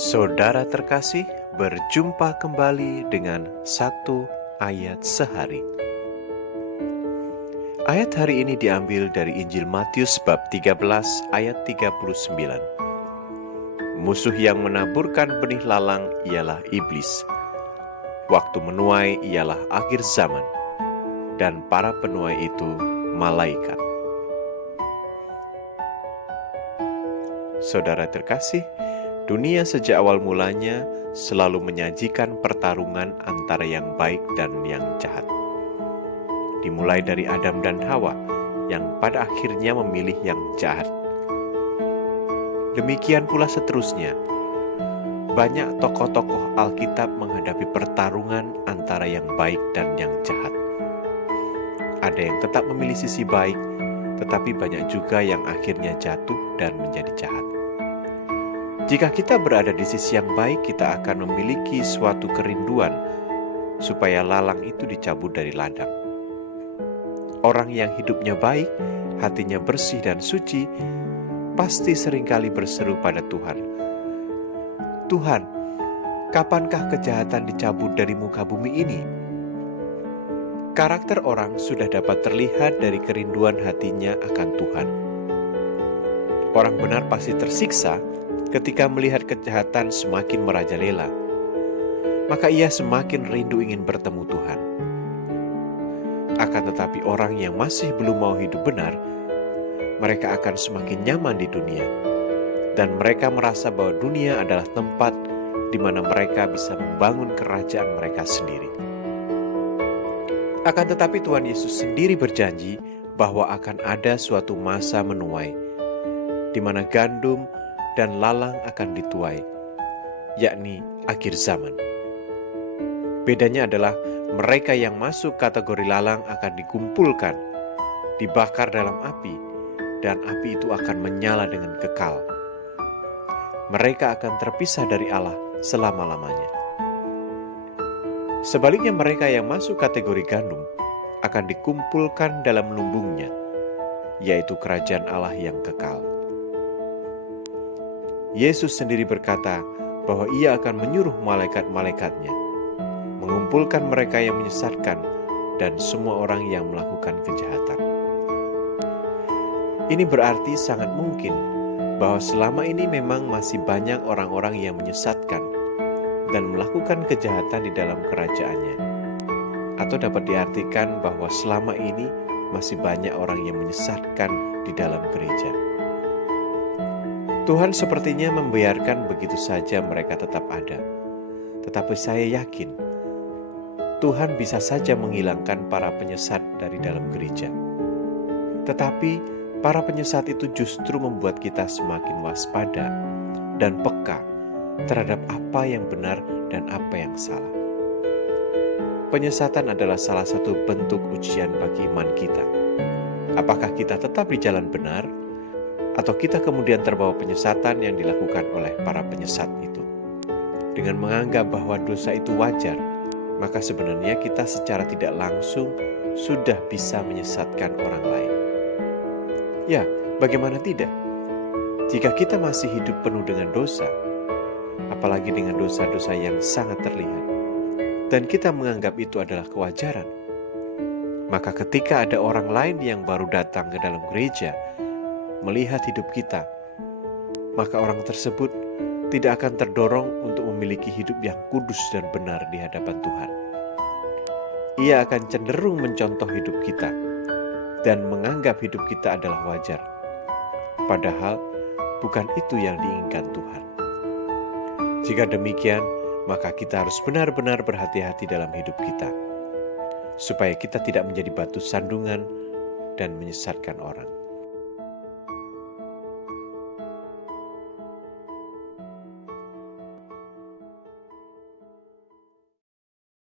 Saudara terkasih, berjumpa kembali dengan satu ayat sehari. Ayat hari ini diambil dari Injil Matius bab 13 ayat 39. Musuh yang menaburkan benih lalang ialah iblis. Waktu menuai ialah akhir zaman, dan para penuai itu malaikat. Saudara terkasih, dunia sejak awal mulanya selalu menyajikan pertarungan antara yang baik dan yang jahat. Dimulai dari Adam dan Hawa yang pada akhirnya memilih yang jahat. Demikian pula seterusnya. Banyak tokoh-tokoh Alkitab menghadapi pertarungan antara yang baik dan yang jahat. Ada yang tetap memilih sisi baik, tetapi banyak juga yang akhirnya jatuh dan menjadi jahat. Jika kita berada di sisi yang baik, kita akan memiliki suatu kerinduan supaya lalang itu dicabut dari ladang. Orang yang hidupnya baik, hatinya bersih dan suci, pasti seringkali berseru pada Tuhan, "Tuhan, kapankah kejahatan dicabut dari muka bumi ini?" Karakter orang sudah dapat terlihat dari kerinduan hatinya akan Tuhan. Orang benar pasti tersiksa ketika melihat kejahatan semakin merajalela, maka ia semakin rindu ingin bertemu Tuhan. Akan tetapi orang yang masih belum mau hidup benar, mereka akan semakin nyaman di dunia, dan mereka merasa bahwa dunia adalah tempat di mana mereka bisa membangun kerajaan mereka sendiri. Akan tetapi Tuhan Yesus sendiri berjanji bahwa akan ada suatu masa menuai, di mana gandum dan lalang akan dituai, yakni akhir zaman. Bedanya adalah mereka yang masuk kategori lalang akan dikumpulkan, dibakar dalam api, dan api itu akan menyala dengan kekal. Mereka akan terpisah dari Allah selama-lamanya. Sebaliknya mereka yang masuk kategori gandum akan dikumpulkan dalam lumbungnya, yaitu kerajaan Allah yang kekal. Yesus sendiri berkata bahwa ia akan menyuruh malaikat-malaikatnya mengumpulkan mereka yang menyesatkan dan semua orang yang melakukan kejahatan. Ini berarti sangat mungkin bahwa selama ini memang masih banyak orang-orang yang menyesatkan dan melakukan kejahatan di dalam kerajaannya. Atau dapat diartikan bahwa selama ini masih banyak orang yang menyesatkan di dalam gereja. Tuhan sepertinya membiarkan begitu saja mereka tetap ada. Tetapi saya yakin Tuhan bisa saja menghilangkan para penyesat dari dalam gereja. Tetapi para penyesat itu justru membuat kita semakin waspada dan peka terhadap apa yang benar dan apa yang salah. Penyesatan adalah salah satu bentuk ujian bagi iman kita. Apakah kita tetap di jalan benar, atau kita kemudian terbawa penyesatan yang dilakukan oleh para penyesat itu? Dengan menganggap bahwa dosa itu wajar, maka sebenarnya kita secara tidak langsung sudah bisa menyesatkan orang lain. Ya, bagaimana tidak? Jika kita masih hidup penuh dengan dosa, apalagi dengan dosa-dosa yang sangat terlihat, dan kita menganggap itu adalah kewajaran, maka ketika ada orang lain yang baru datang ke dalam gereja, melihat hidup kita, maka orang tersebut tidak akan terdorong untuk memiliki hidup yang kudus dan benar di hadapan Tuhan. Ia akan cenderung mencontoh hidup kita dan menganggap hidup kita adalah wajar. Padahal bukan itu yang diinginkan Tuhan. Jika demikian, maka kita harus benar-benar berhati-hati dalam hidup kita, supaya kita tidak menjadi batu sandungan dan menyesatkan orang.